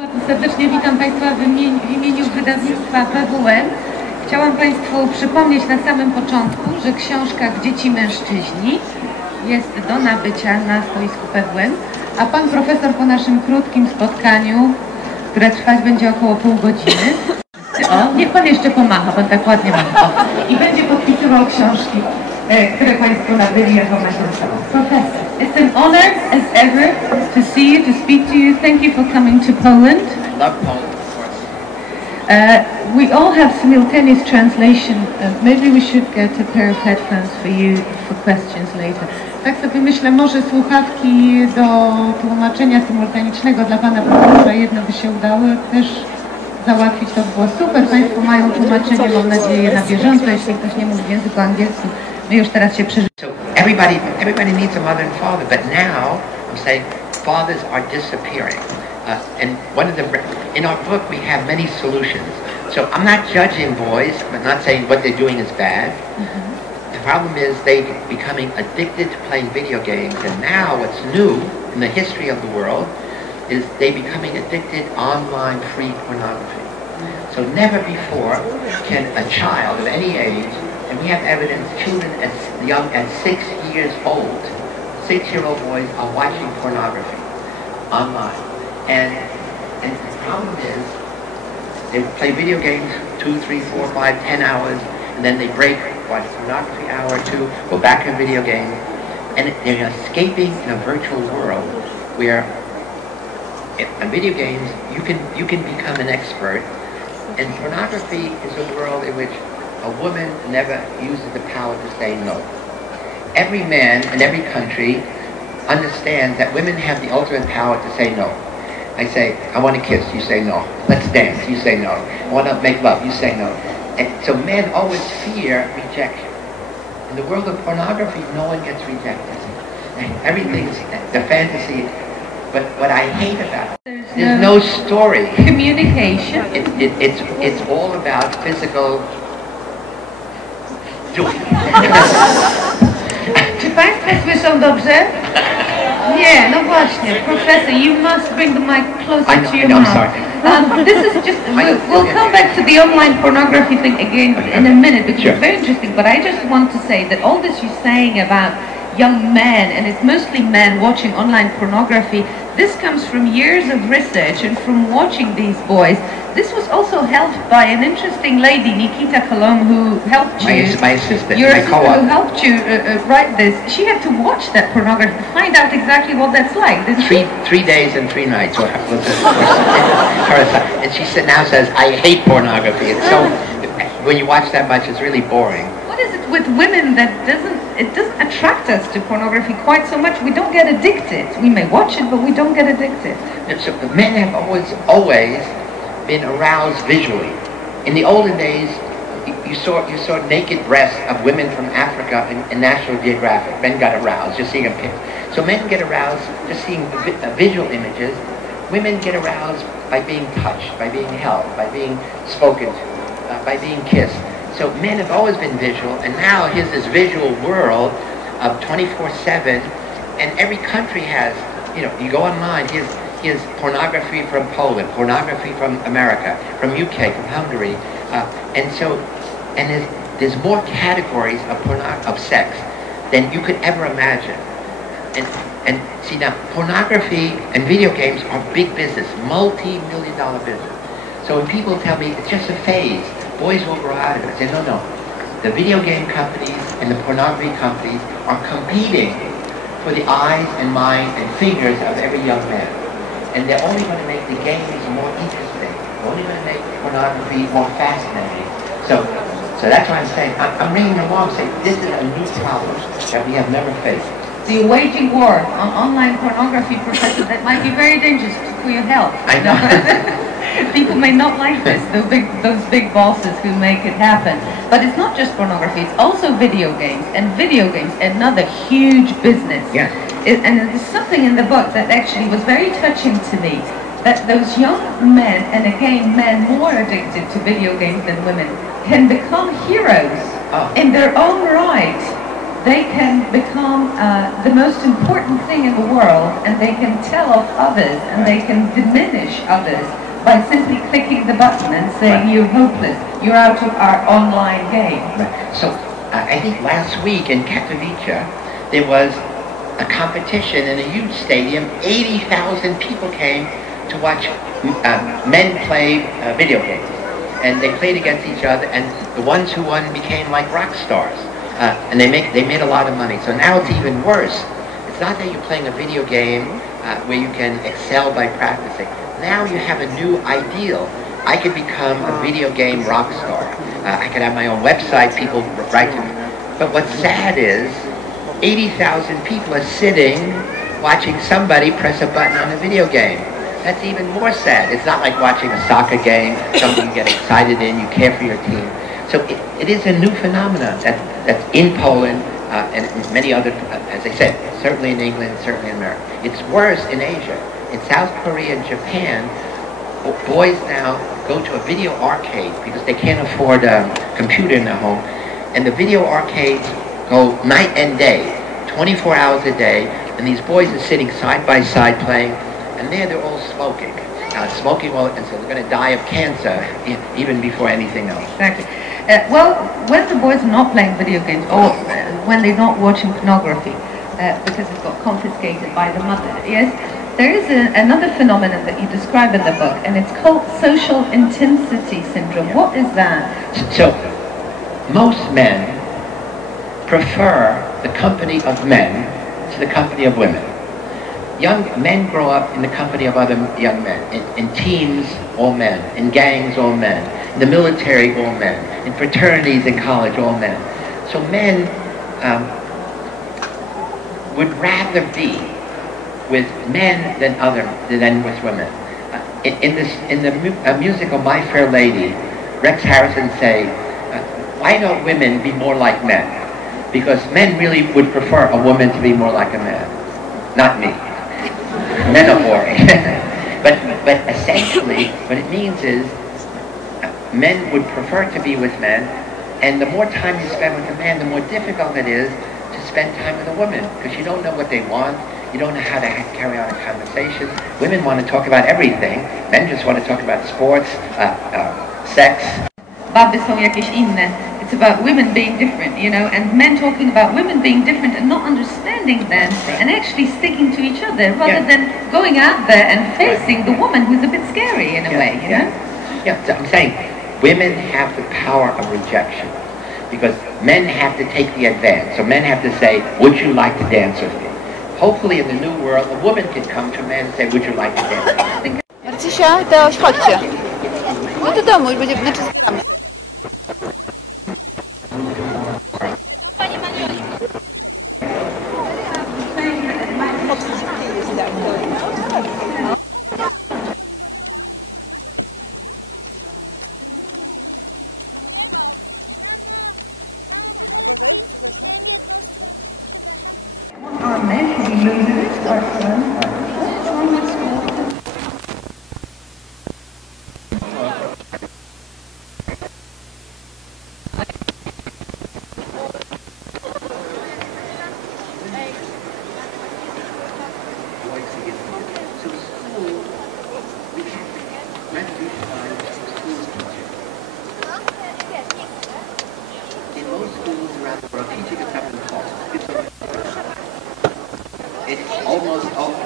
Bardzo serdecznie witam Państwa w imieniu wydawnictwa PWN. Chciałam Państwu przypomnieć na samym początku, że książka Gdzie, mężczyźni jest do nabycia na stoisku PWN, a Pan Profesor po naszym krótkim spotkaniu, które trwać będzie około pół godziny, niech Pan jeszcze pomacha, Pan tak ładnie macha, i będzie podpisywał książki, które Państwo nabyli jako materiał. Professor, it's an honor as ever to see you, to speak to you. Thank you for coming to Poland. I love Poland, of course. We all have simultaneous translation. Maybe we should get a pair of headphones for you for questions later. Tak sobie myślę, może słuchawki do tłumaczenia symultanicznego dla Pana Profesora jedno by się udało też załatwić, to by było super. Państwo mają tłumaczenie, mam nadzieję, na bieżąco, jeśli ktoś nie mówi w języku angielskim. My już teraz się So everybody needs a mother and father, but now I'm saying fathers are disappearing. And in our book we have many solutions. So I'm not judging boys, I'm not saying what they're doing is bad. The problem is they becoming addicted to playing video games, and now what's new in the history of the world is they becoming addicted online free pornography. So never before can a child of any age, and we have evidence children as young as 6 years old, 6-year-old boys are watching pornography online. And the problem is they play video games 2, 3, 4, 5, 10 hours, and then they break, watch pornography hour or two, go back in video games, and they're escaping in a virtual world where in video games you can become an expert, and pornography is a world in which a woman never uses the power to say no. Every man in every country understands that women have the ultimate power to say no. I say, I want to kiss, you say no. Let's dance, you say no. I want to make love, you say no. And so men always fear rejection. In the world of pornography, no one gets rejected. Everything's the fantasy. But what I hate about it, there's no story. communication. It's all about physical doing. Czy Państwo słyszą dobrze? Nie, no właśnie. Professor, you must bring the mic closer to your mouth. I'm sorry. This is just, we'll come back to the online pornography thing again in a minute, because it's very interesting, but I just want to say that all this you're saying about young men, and it's mostly men watching online pornography, this comes from years of research and from watching these boys. This was also helped by an interesting lady, Nikita Kolom, who helped you. My assistant, your my assistant co-op. who helped you write this. She had to watch that pornography to find out exactly what that's like. Three days and 3 nights. And she now says, I hate pornography. It's so, when you watch that much, it's really boring. What is it with women that it doesn't attract us to pornography quite so much? We don't get addicted. We may watch it, but we don't get addicted. So the men have always been aroused visually. In the olden days, you saw naked breasts of women from Africa in National Geographic. Men got aroused just seeing a picture. So men get aroused just seeing visual images. Women get aroused by being touched, by being held, by being spoken to, by being kissed. So men have always been visual, and now here's this visual world of 24/7, and every country has, you go online, here's pornography from Poland, pornography from America, from UK, from Hungary, and there's more categories of sex than you could ever imagine. And see now, pornography and video games are big business, multi-million-dollar business. So when people tell me it's just a phase, boys will grow out of it, I say no. The video game companies and the pornography companies are competing for the eyes and mind and fingers of every young man. And they're only going to make the games more interesting. They're only going to make pornography more fascinating. So that's why I'm saying, I'm ringing along saying this is a new problem that we have never faced. So you're waging war on online pornography, Professor, that might be very dangerous for your health. I know. People may not like this, those big bosses who make it happen. But it's not just pornography, it's also video games. And video games, another huge business. Yes. And there's something in the book that actually was very touching to me. That those young men, and again men more addicted to video games than women, can become heroes in their own right they can become the most important thing in the world, and they can tell off others, and they can diminish others by simply clicking the button and saying, you're hopeless, you're out of our online game. Right. So I think last week in Katowice, there was a competition in a huge stadium. 80,000 people came to watch men play video games. And they played against each other, and the ones who won became like rock stars. And they made a lot of money. So now it's even worse. It's not that you're playing a video game where you can excel by practicing. Now you have a new ideal. I could become a video game rock star. I could have my own website, people write to me. But what's sad is 80,000 people are sitting watching somebody press a button on a video game. That's even more sad. It's not like watching a soccer game, something you get excited in, you care for your team. So it is a new phenomenon that's in Poland and many other, as I said, certainly in England, certainly in America. It's worse in Asia. In South Korea and Japan, boys now go to a video arcade because they can't afford a computer in their home. And the video arcades go night and day, 24 hours a day, and these boys are sitting side by side playing, and they're all smoking. Smoking, and so they're going to die of cancer even before anything else. Exactly. Well, when the boys are not playing video games, or when they're not watching pornography, because it's got confiscated by the mother, yes, there is another phenomenon that you describe in the book, and it's called social intensity syndrome. Yeah. What is that? So, most men prefer the company of men to the company of women. Young men grow up in the company of other young men. In teams, all men. In gangs, all men. In the military, all men. In fraternities, in college, all men. So men would rather be with men than with women. In the musical My Fair Lady, Rex Harrison say, why don't women be more like men? Because men really would prefer a woman to be more like a man. Not me. Men are boring. but essentially, what it means is men would prefer to be with men, and the more time you spend with a man, the more difficult it is to spend time with a woman, because you don't know what they want, you don't know how to carry on a conversation. Women want to talk about everything. Men just want to talk about sports, sex. Baby są jakieś inne. It's about women being different, you know, and men talking about women being different and not understanding them, and actually sticking to each other rather than going out there and facing the woman who's a bit scary in a way, you know? Yeah, so I'm saying women have the power of rejection because men have to take the advance. So men have to say, would you like to dance with me? Hopefully in the new world, a woman can come to a man and say, would you like to dance with me? Marcysia, Teoś, chodźcie. No do domu, już będzie, znaczy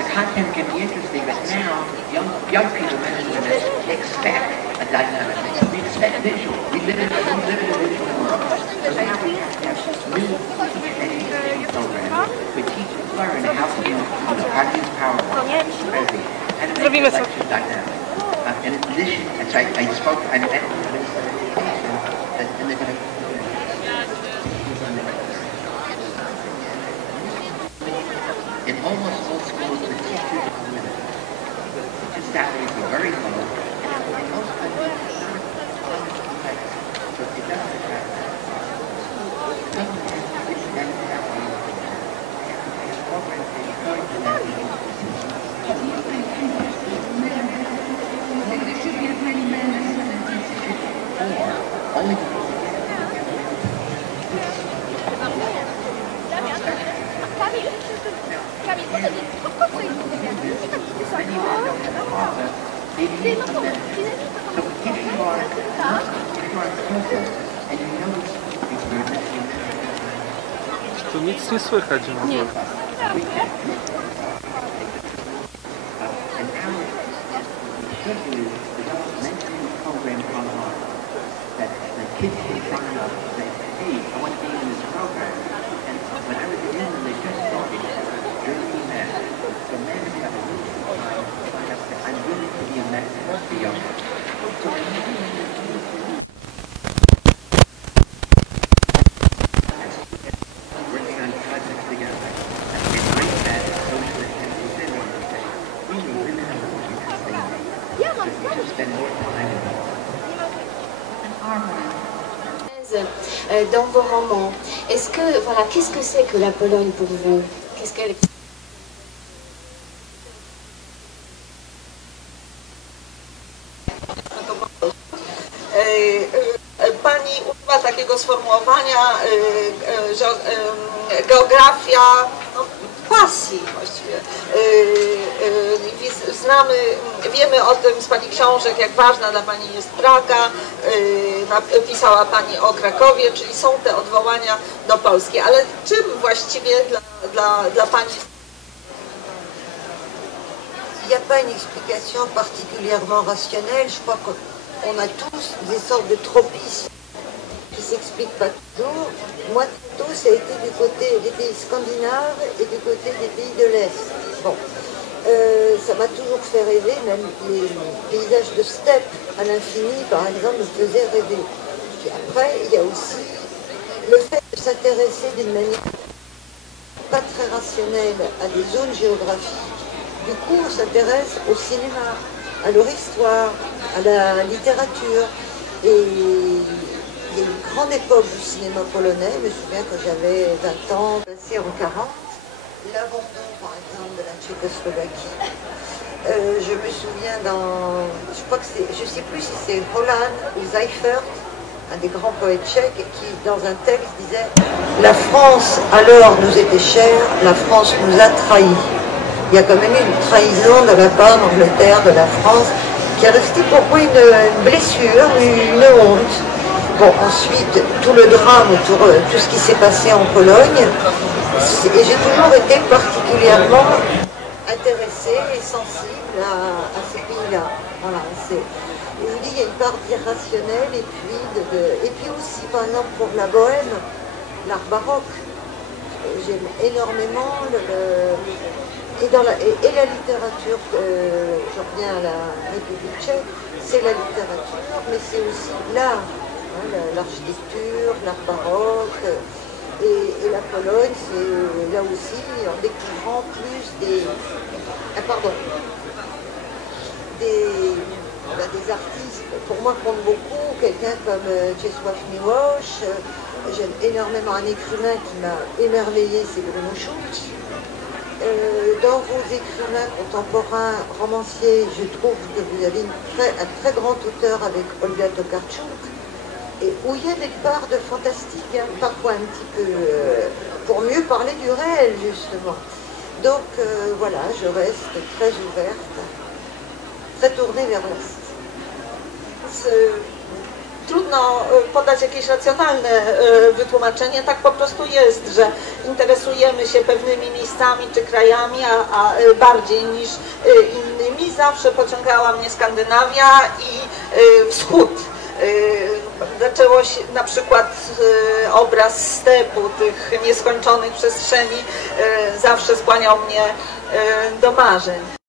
The content can be interesting, but now young people, men and women, expect a dynamic. We expect visual. We live in a visual world. So now we have to have new teaching programs where teachers learn how to use, how to use PowerPoint, and to make lecture dynamic. In addition, as I spoke, I met with the Minister of Education, and they're going to in almost all schools, the teachers are women. Teachers' salaries are very low. In most countries, it's not competitive. So it doesn't attract that. It doesn't have programs that encourage them to be there should be as many men as women teachers. Or only Tu nic nie słychać w ogóle. Kids can sign up and say, hey, I want to be in this program. And when I was in, they just started German men. So men have a really good time to sign up and say, I'm willing to be a mentor for young ones. So working on projects together. It's great that social and want to say, we need women and men to spend more time with them. Dans vos romans, est-ce que, voilà, qu'est-ce que c'est que la Pologne pour vous? Qu'est-ce qu'elle... Pani używa takiego sformułowania geografia pasji właściwie. Wiemy o tym z Pani książek, jak ważna dla Pani jest Praga, pisała Pani o Krakowie, czyli są te odwołania do Polski. Ale czym właściwie dla Pani... Il n'y a pas une explication particulièrement rationnelle. Je crois qu'on a tous des sortes de tropismes qui ne s'expliquent pas toujours. Moi, tout ça a été du côté des pays scandinaves et du côté des pays de l'Est. Bon, ça m'a toujours fait rêver, même les paysages de steppe à l'infini, par exemple, me faisaient rêver. Puis après, il y a aussi le fait de s'intéresser d'une manière pas très rationnelle à des zones géographiques. Du coup, on s'intéresse au cinéma, à leur histoire, à la littérature. Et il y a une grande époque du cinéma polonais. Je me souviens quand j'avais 20 ans, passé en 40, l'abandon, par exemple, de la Tchécoslovaquie. Je me souviens je crois que c'est, je ne sais plus si c'est Holland ou Seifert, un des grands poètes tchèques, qui, dans un texte, disait « La France, alors, nous était chère, la France nous a trahis ». Il y a quand même eu une trahison de la part d'Angleterre, de la France, qui est restée pour moi une blessure, une honte. Bon, ensuite, tout le drame autour tout ce qui s'est passé en Pologne, et j'ai toujours été particulièrement intéressée et sensible à ces pays-là. Voilà, je vous dis, il y a une part d'irrationnel, et puis aussi, par exemple, pour la bohème, l'art baroque. J'aime énormément et la littérature, je reviens à la République tchèque, c'est la littérature, mais c'est aussi l'art, hein, l'architecture, l'art baroque, et la Pologne, c'est là aussi, en découvrant plus des artistes, pour moi, compte beaucoup, quelqu'un comme Czesław Miłosz, j'aime énormément un écrivain qui m'a émerveillé, c'est Bruno Schulz. Dans vos écrivains contemporains, romanciers, je trouve que vous avez un très grand auteur avec Olga Tokarczuk, et où il y a des parts de fantastique, hein, parfois un petit peu, pour mieux parler du réel, justement. Donc voilà, je reste très ouverte, très tournée vers l'Est. Trudno podać jakieś racjonalne wytłumaczenie, tak po prostu jest, że interesujemy się pewnymi miejscami czy krajami, a bardziej niż innymi. Zawsze pociągała mnie Skandynawia i wschód. Zaczęło się na przykład obraz stepu, tych nieskończonych przestrzeni, zawsze skłaniał mnie do marzeń.